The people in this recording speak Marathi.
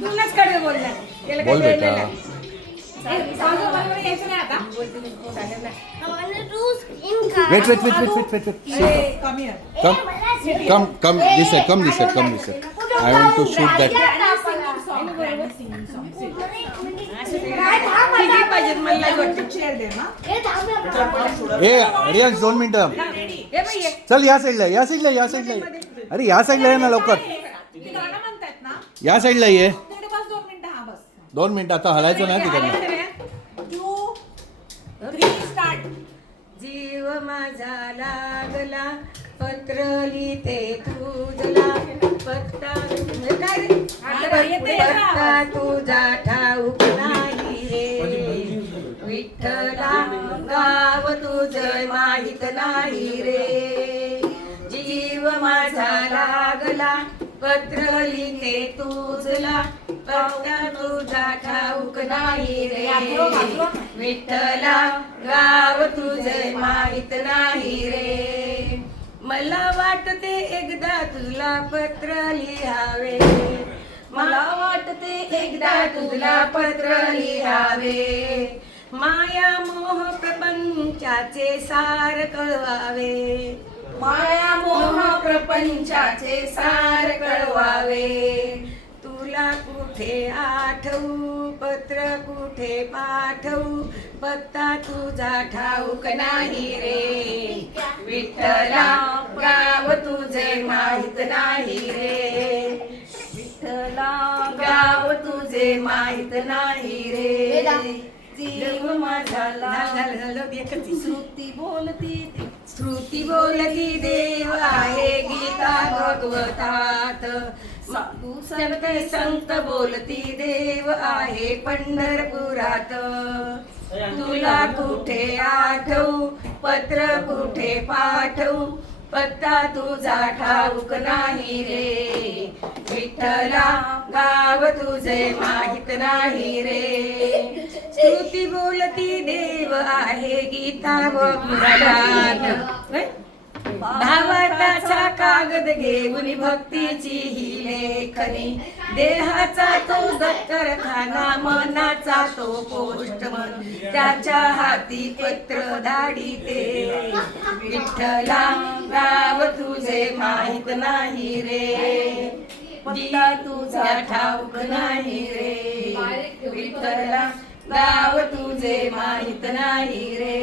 तुलाच कडे बोलणार त्याला बोल काही बेटा. वेळ नाही. यायचं नाही आता चालेल ना. Wait. कमी आहे. Come this side. Come this side. I want to shoot that. किती पाहिजेत मला वाटतं चेअर दे ना. ए रियाज 2 मिनिटं. हे बाई ये. चल या साईडला ये. अरे या साईडला ये ना लवकर. गाणं म्हणतात ना या साईडला ये. थोडे बस 2 मिनिटं हा बस 2 मिनिटं आता हलायचं नाही तिकडनं. 2 3 स्टार्ट. जीव माझा लागला पत्र लिहिते तुझला पत्ता काय रे? पत्ता तुझा ठाऊक नाही रे विठ्ठला गाव तुझं माहित नाही रे जीव माझा लागला पत्र लिहिते तुझला पत्ता तुझा ठाऊक नाही रे विठ्ठला गाव तुझे माहित नाही रे मला वाटते एकदा तुला पत्र लिहावे मला वाटते एकदा तुला पत्र लिहावे माया मोह प्रपंचाचे सार कळवावे माया मोह प्रपंचाचे सार कळवावे तुला कुठे आठवू पत्र कुठे पाठवू पत्ता तुझा ठाऊक नाही रे विठ्ठला गाव तुझे माहित नाही रे विठ्ठला गाव तुझे माहित नाही रे जीव माझा झालं एकच श्रुती बोलती देव आहे गीता भागवतात संत बोलती देव आहे पंढरपुरात तुला कुठे आठवू पत्र कुठे पाठवू पत्ता तुझा ठाऊक नाही रे विठ्ठला गाव तुझे माहित नाही रे श्रुती बोलती देव आहे गीता भागवतात भावाचा कागद घेऊन भक्तीची ही लेखनी देहाचा तो दत्तरखाना मनाचा तो पोस्टमन त्याच्या हाती पत्र धाडिते विठ्ठला गाव तुझे माहित नाही रे पत्ता तुझा ठाऊक नाही रे विठ्ठला गाव तुझे माहित नाही रे